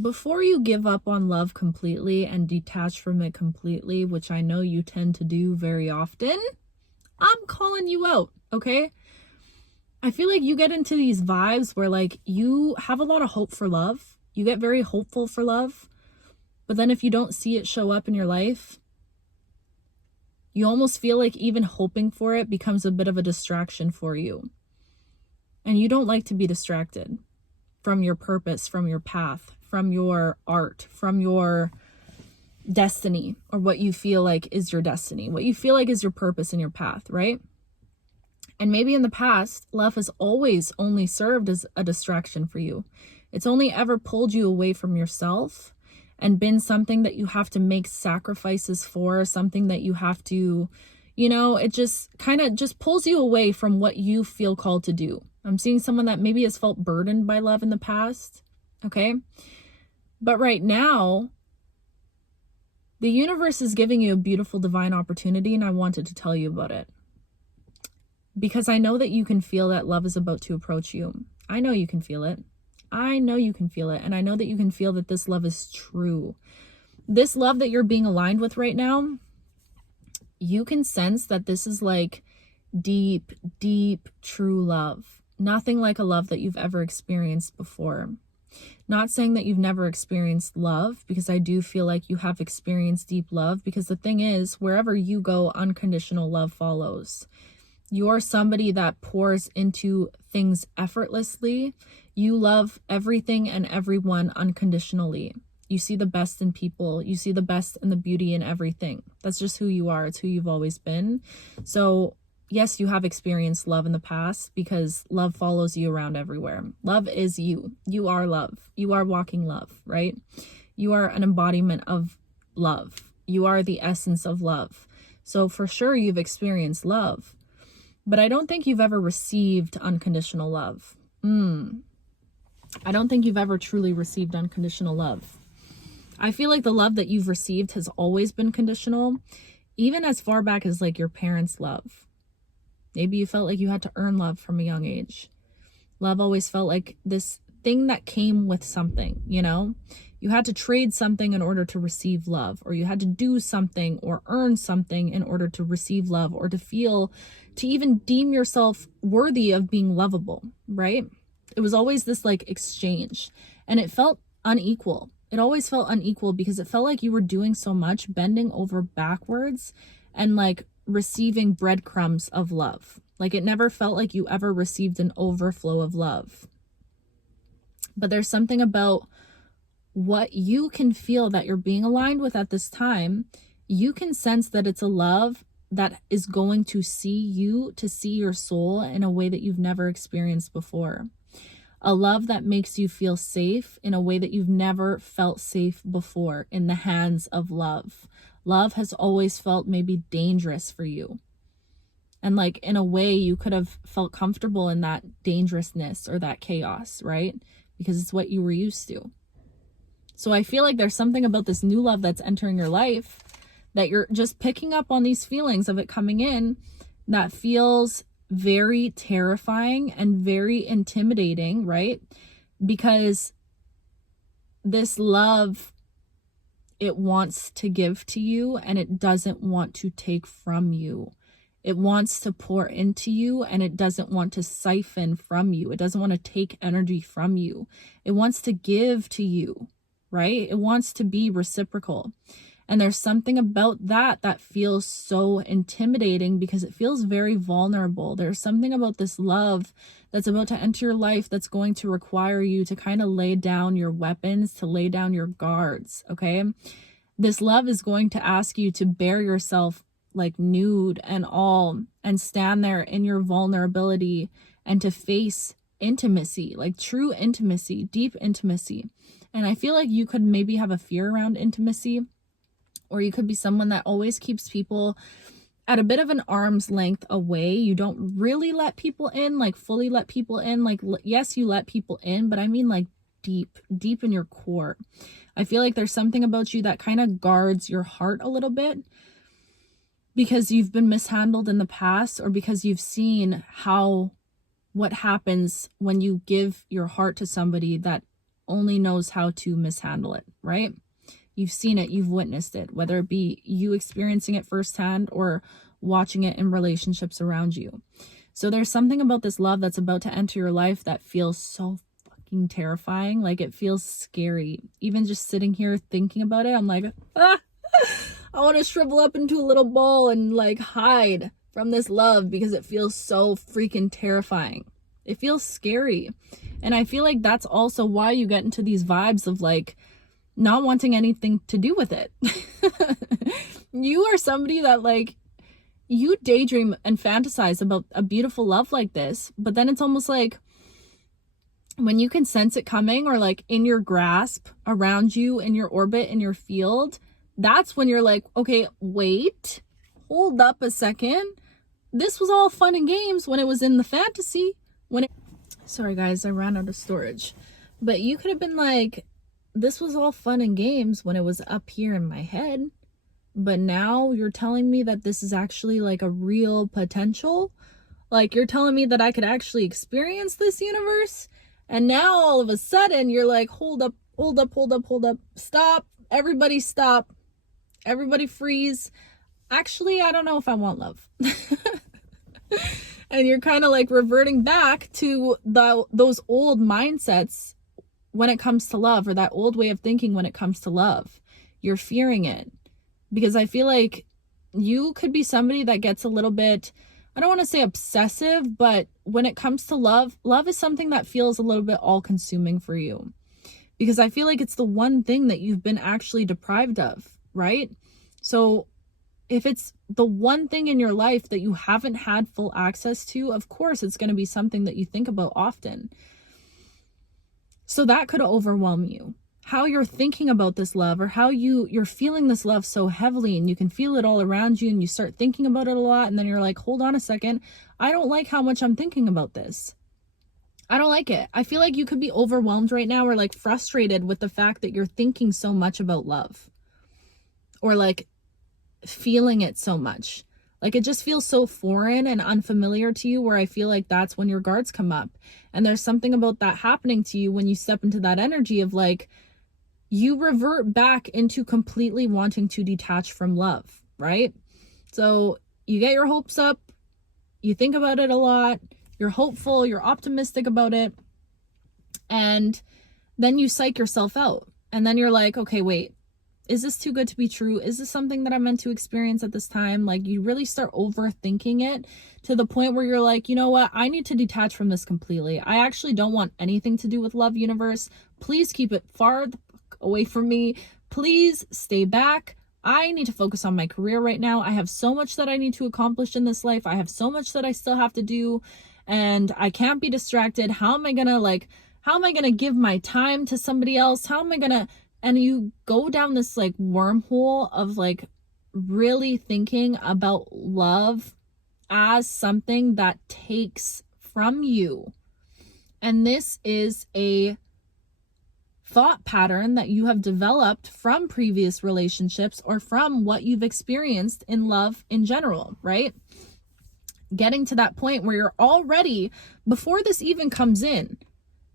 before you give up on love completely and detach from it completely, which I know you tend to do very often, I'm calling you out, okay? I feel like you get into these vibes where like you have a lot of hope for love. You get very hopeful for love. But then if you don't see it show up in your life, you almost feel like even hoping for it becomes a bit of a distraction for you. And you don't like to be distracted from your purpose, from your path, from your art, from your destiny, or what you feel like is your destiny, what you feel like is your purpose and your path, right? And maybe in the past, love has always only served as a distraction for you. It's only ever pulled you away from yourself and been something that you have to make sacrifices for, something that you have to, it just kind of just pulls you away from what you feel called to do. I'm seeing someone that maybe has felt burdened by love in the past, okay? But right now, the universe is giving you a beautiful divine opportunity, and I wanted to tell you about it. Because I know that you can feel that love is about to approach you. I know you can feel it. I know you can feel it. And I know that you can feel that this love is true. This love that you're being aligned with right now, you can sense that this is like deep, deep, true love. Nothing like a love that you've ever experienced before. Not saying that you've never experienced love, because I do feel like you have experienced deep love, because the thing is, wherever you go, unconditional love follows. You're somebody that pours into things effortlessly. You love everything and everyone unconditionally. You see the best in people. You see the best and the beauty in everything. That's just who you are. It's who you've always been. So yes, you have experienced love in the past, because love follows you around everywhere. Love is you. You are love. You are walking love, right? You are an embodiment of love. You are the essence of love. So for sure, you've experienced love. But I don't think you've ever received unconditional love. I don't think you've ever truly received unconditional love. I feel like the love that you've received has always been conditional, even as far back as like your parents' love. Maybe you felt like you had to earn love from a young age. Love always felt like this thing that came with something, You had to trade something in order to receive love, or you had to do something or earn something in order to receive love, or to even deem yourself worthy of being lovable, right? It was always this like exchange, and it felt unequal. It always felt unequal because it felt like you were doing so much, bending over backwards and like receiving breadcrumbs of love. Like it never felt like you ever received an overflow of love. But there's something about what you can feel that you're being aligned with at this time. You can sense that it's a love that is going to see you, to see your soul in a way that you've never experienced before. A love that makes you feel safe in a way that you've never felt safe before in the hands of love. Love has always felt maybe dangerous for you. And like in a way you could have felt comfortable in that dangerousness or that chaos, right? Because it's what you were used to. So I feel like there's something about this new love that's entering your life that you're just picking up on these feelings of it coming in that feels very terrifying and very intimidating, right? Because this love, it wants to give to you and it doesn't want to take from you. It wants to pour into you and it doesn't want to siphon from you. It doesn't want to take energy from you. It wants to give to you, right? It wants to be reciprocal. And there's something about that feels so intimidating because it feels very vulnerable. There's something about this love that's about to enter your life that's going to require you to kind of lay down your weapons, to lay down your guards, okay? This love is going to ask you to bare yourself like nude and all, and stand there in your vulnerability and to face intimacy, like true intimacy, deep intimacy. And I feel like you could maybe have a fear around intimacy, or you could be someone that always keeps people at a bit of an arm's length away. You don't really let people in, like fully let people in. Like, yes, you let people in, but I mean like deep in your core. I feel like there's something about you that kind of guards your heart a little bit because you've been mishandled in the past, or because you've seen what happens when you give your heart to somebody that only knows how to mishandle it, right? You've seen it, you've witnessed it, whether it be you experiencing it firsthand or watching it in relationships around you. So there's something about this love that's about to enter your life that feels so fucking terrifying. Like, it feels scary. Even just sitting here thinking about it, I'm like, I want to shrivel up into a little ball and like hide from this love because it feels so freaking terrifying. It feels scary. And I feel like that's also why you get into these vibes of like not wanting anything to do with it. You are somebody that like, you daydream and fantasize about a beautiful love like this, but then it's almost like when you can sense it coming or like in your grasp around you, in your orbit, in your field, that's when you're like, okay, wait, hold up a second. This was all fun and games when it was in the fantasy. Sorry guys, I ran out of storage. But you could have been like, this was all fun and games when it was up here in my head, but now you're telling me that this is actually like a real potential. Like, you're telling me that I could actually experience this universe, and now all of a sudden you're like, hold up, stop, everybody stop, everybody freeze. Actually, I don't know if I want love. And you're kind of like reverting back to those old mindsets when it comes to love, or that old way of thinking when it comes to love. You're fearing it because I feel like you could be somebody that gets a little bit, I don't want to say obsessive, but when it comes to love is something that feels a little bit all consuming for you, because I feel like it's the one thing that you've been actually deprived of, right? So if it's the one thing in your life that you haven't had full access to, of course it's going to be something that you think about often. So that could overwhelm you. How you're thinking about this love, or how you're feeling this love so heavily, and you can feel it all around you, and you start thinking about it a lot, and then you're like, hold on a second, I don't like how much I'm thinking about this. I don't like it. I feel like you could be overwhelmed right now, or like frustrated with the fact that you're thinking so much about love, or like feeling it so much. Like, it just feels so foreign and unfamiliar to you, where I feel like that's when your guards come up. And there's something about that happening to you when you step into that energy of like, you revert back into completely wanting to detach from love, right? So you get your hopes up, you think about it a lot, you're hopeful, you're optimistic about it, and then you psych yourself out. And then you're like, okay, wait, is this too good to be true? Is this something that I'm meant to experience at this time? Like, you really start overthinking it to the point where you're like, you know what? I need to detach from this completely. I actually don't want anything to do with love universe. Please keep it far away from me. Please stay back. I need to focus on my career right now. I have so much that I need to accomplish in this life. I have so much that I still have to do, and I can't be distracted. How am I going to give my time to somebody else? How am I going to, and you go down this like wormhole of like really thinking about love as something that takes from you. And this is a thought pattern that you have developed from previous relationships, or from what you've experienced in love in general, right? Getting to that point where you're already, before this even comes in,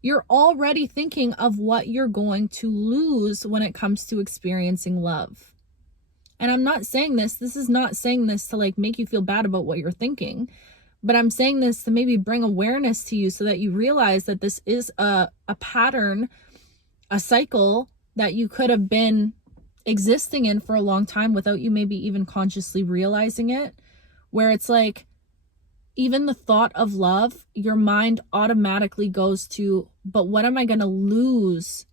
you're already thinking of what you're going to lose when it comes to experiencing love. And I'm not saying this is not saying this to like make you feel bad about what you're thinking, but I'm saying this to maybe bring awareness to you so that you realize that this is a pattern, a cycle that you could have been existing in for a long time without you maybe even consciously realizing it, where it's like, even the thought of love, your mind automatically goes to, but what am I going to lose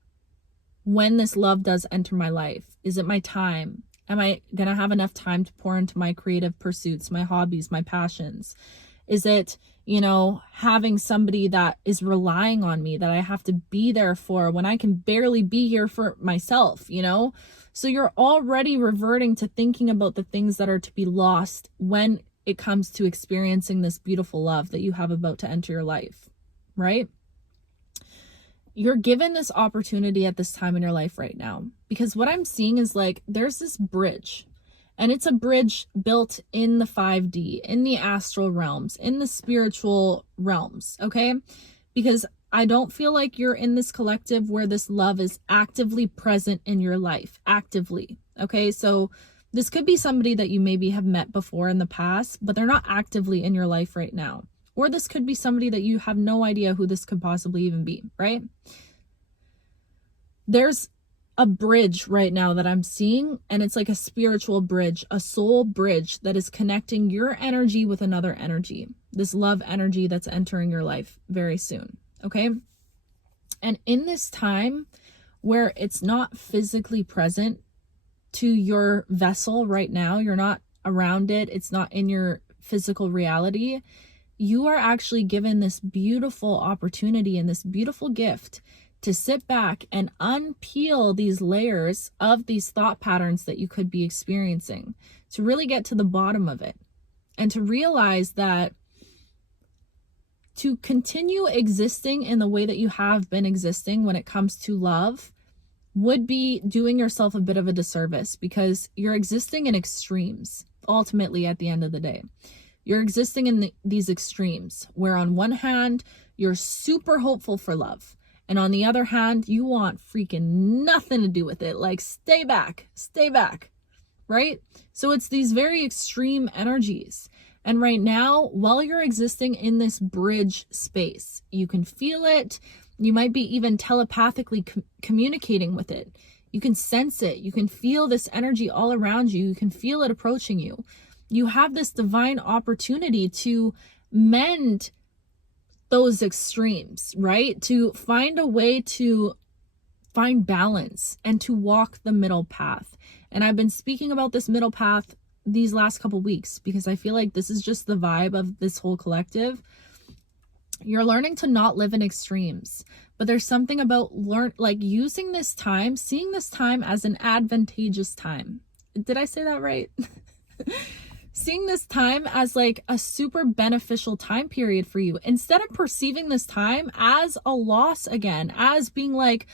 when this love does enter my life? Is it my time? Am I going to have enough time to pour into my creative pursuits, my hobbies, my passions? Is it, having somebody that is relying on me, that I have to be there for when I can barely be here for myself, So you're already reverting to thinking about the things that are to be lost when it comes to experiencing this beautiful love that you have about to enter your life, right? You're given this opportunity at this time in your life right now, because what I'm seeing is like, there's this bridge, and it's a bridge built in the 5D, in the astral realms, in the spiritual realms, okay? Because I don't feel like you're in this collective where this love is actively present in your life. Actively. Okay. So this could be somebody that you maybe have met before in the past, but they're not actively in your life right now. Or this could be somebody that you have no idea who this could possibly even be, right? There's a bridge right now that I'm seeing, and it's like a spiritual bridge, a soul bridge that is connecting your energy with another energy, this love energy that's entering your life very soon, okay? And in this time where it's not physically present to your vessel right now, you're not around it, it's not in your physical reality, you are actually given this beautiful opportunity and this beautiful gift to sit back and unpeel these layers of these thought patterns that you could be experiencing, to really get to the bottom of it, and to realize that to continue existing in the way that you have been existing when it comes to love would be doing yourself a bit of a disservice, because you're existing in extremes ultimately at the end of the day. You're existing in these extremes where on one hand, you're super hopeful for love. And on the other hand, you want freaking nothing to do with it. Like, stay back, right? So it's these very extreme energies. And right now, while you're existing in this bridge space, you can feel it. You might be even telepathically communicating with it. You can sense it. You can feel this energy all around you. You can feel it approaching you. You have this divine opportunity to mend those extremes, right? To find a way to find balance and to walk the middle path. And I've been speaking about this middle path these last couple weeks because I feel like this is just the vibe of this whole collective. You're learning to not live in extremes, but there's something about using this time, seeing this time as an advantageous time. Did I say that right? Seeing this time as like a super beneficial time period for you, instead of perceiving this time as a loss again, as being like,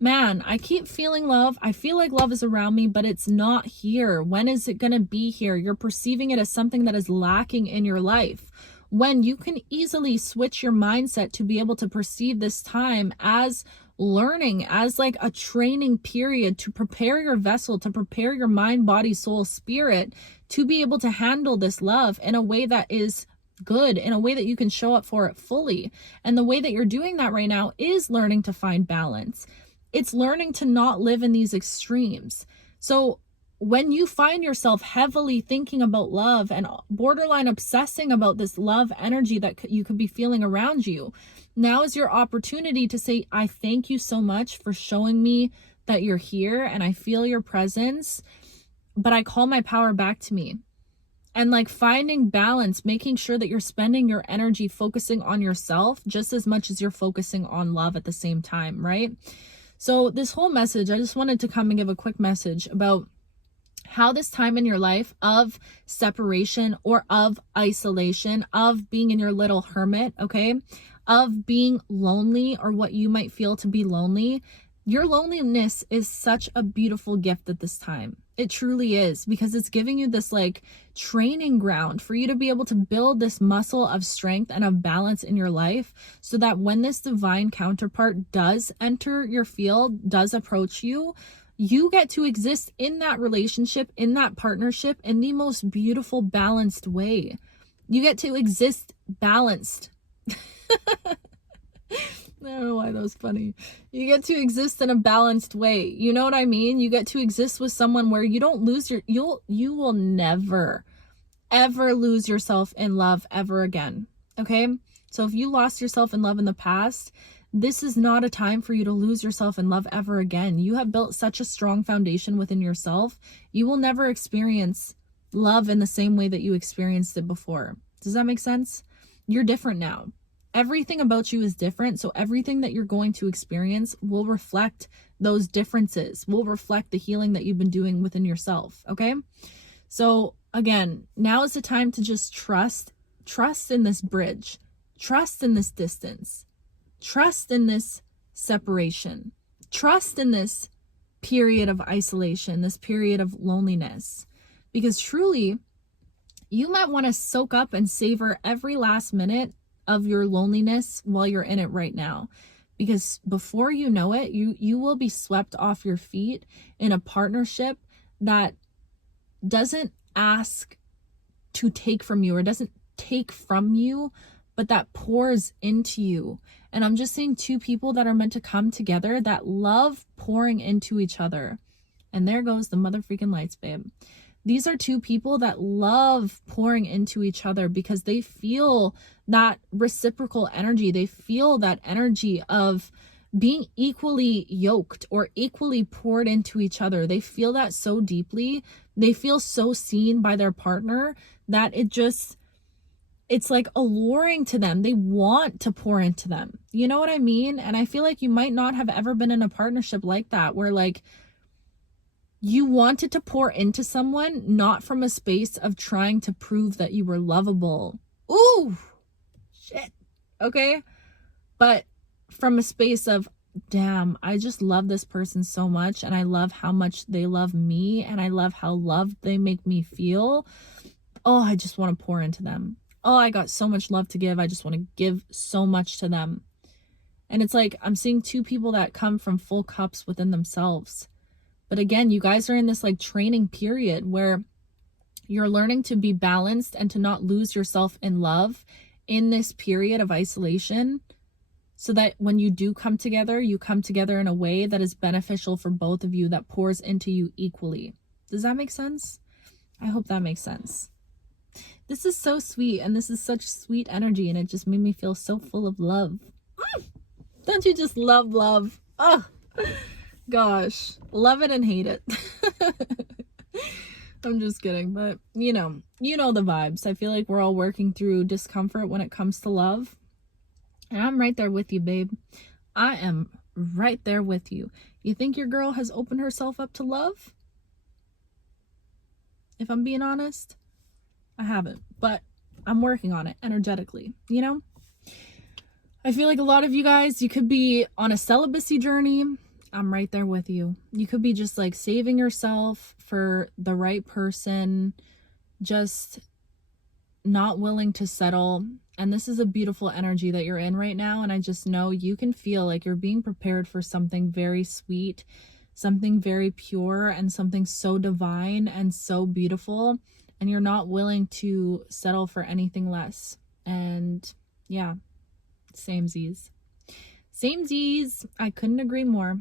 man, I keep feeling love. I feel like love is around me, but it's not here. When is it going to be here? You're perceiving it as something that is lacking in your life, when you can easily switch your mindset to be able to perceive this time as learning, as like a training period to prepare your vessel, to prepare your mind, body, soul, spirit to be able to handle this love in a way that is good, in a way that you can show up for it fully. And the way that you're doing that right now is learning to find balance. It's learning to not live in these extremes. So when you find yourself heavily thinking about love and borderline obsessing about this love energy that you could be feeling around you, now is your opportunity to say, I thank you so much for showing me that you're here and I feel your presence, but I call my power back to me. And like finding balance, making sure that you're spending your energy focusing on yourself just as much as you're focusing on love at the same time, right? So this whole message, I just wanted to come and give a quick message about how this time in your life of separation or of isolation, of being in your little hermit, okay, of being lonely or what you might feel to be lonely, your loneliness is such a beautiful gift at this time. It truly is, because it's giving you this like training ground for you to be able to build this muscle of strength and of balance in your life, so that when this divine counterpart does enter your field, does approach you, you get to exist in that relationship, in that partnership, in the most beautiful, balanced way. You get to exist balanced. I don't know why that was funny. You get to exist in a balanced way. You know what I mean? You get to exist with someone where you don't lose you will never, ever lose yourself in love ever again. Okay? So if you lost yourself in love in the past, this is not a time for you to lose yourself in love ever again. You have built such a strong foundation within yourself. You will never experience love in the same way that you experienced it before. Does that make sense? You're different now. Everything about you is different. So everything that you're going to experience will reflect those differences, will reflect the healing that you've been doing within yourself. Okay. So again, now is the time to just trust in this bridge, trust in this distance, trust in this separation, trust in this period of isolation, this period of loneliness, because truly you might want to soak up and savor every last minute of your loneliness while you're in it right now. Because before you know it, you will be swept off your feet in a partnership that doesn't ask to take from you, or doesn't take from you, but that pours into you. And I'm just seeing two people that are meant to come together that love pouring into each other. And there goes the mother freaking lights, babe. These are two people that love pouring into each other because they feel that reciprocal energy. They feel that energy of being equally yoked or equally poured into each other. They feel that so deeply. They feel so seen by their partner that it's like alluring to them. They want to pour into them. You know what I mean? And I feel like you might not have ever been in a partnership like that, where like you wanted to pour into someone, not from a space of trying to prove that you were lovable. Ooh, shit. Okay. But from a space of, damn, I just love this person so much. And I love how much they love me. And I love how loved they make me feel. Oh, I just want to pour into them. Oh, I got so much love to give. I just want to give so much to them. And it's like, I'm seeing two people that come from full cups within themselves. But again, you guys are in this like training period where you're learning to be balanced and to not lose yourself in love in this period of isolation, so that when you do come together, you come together in a way that is beneficial for both of you, that pours into you equally. Does that make sense? I hope that makes sense. This is so sweet, and this is such sweet energy, and it just made me feel so full of love. Don't you just love love? Oh, gosh. Love it and hate it. I'm just kidding, but you know the vibes. I feel like we're all working through discomfort when it comes to love. And I'm right there with you, babe. I am right there with you. You think your girl has opened herself up to love? If I'm being honest, I haven't, but I'm working on it energetically, you know? I feel like a lot of you guys, you could be on a celibacy journey. I'm right there with you. You could be just like saving yourself for the right person, just not willing to settle. And this is a beautiful energy that you're in right now. And I just know you can feel like you're being prepared for something very sweet, something very pure, and something so divine and so beautiful. And you're not willing to settle for anything less. And yeah, samesies. Samesies. I couldn't agree more.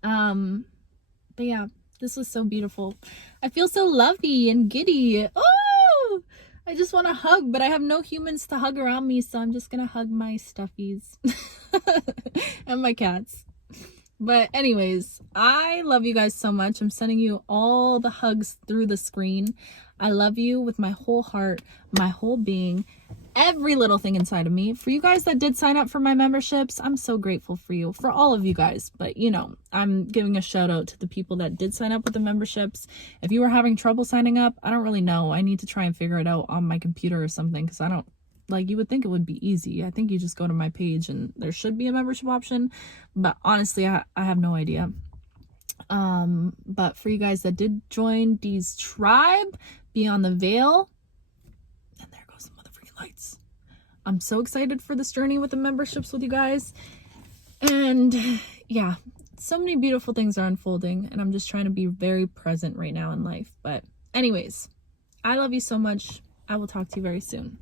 But yeah, this was so beautiful. I feel so lovey and giddy. Oh, I just want to hug, but I have no humans to hug around me, so I'm just gonna hug my stuffies and my cats. But anyways, I love you guys so much. I'm sending you all the hugs through the screen. I love you with my whole heart, my whole being, every little thing inside of me. For you guys that did sign up for my memberships, I'm so grateful for you, for all of you guys. But you know, I'm giving a shout out to the people that did sign up with the memberships. If you were having trouble signing up, I don't really know. I need to try and figure it out on my computer or something, because I don't, like, you would think it would be easy. I think you just go to my page and there should be a membership option, but honestly, I have no idea. But for you guys that did join Dee's tribe, Beyond the Veil, and there goes the motherfucking lights. I'm so excited for this journey with the memberships with you guys. And yeah, so many beautiful things are unfolding, and I'm just trying to be very present right now in life. But anyways, I love you so much. I will talk to you very soon.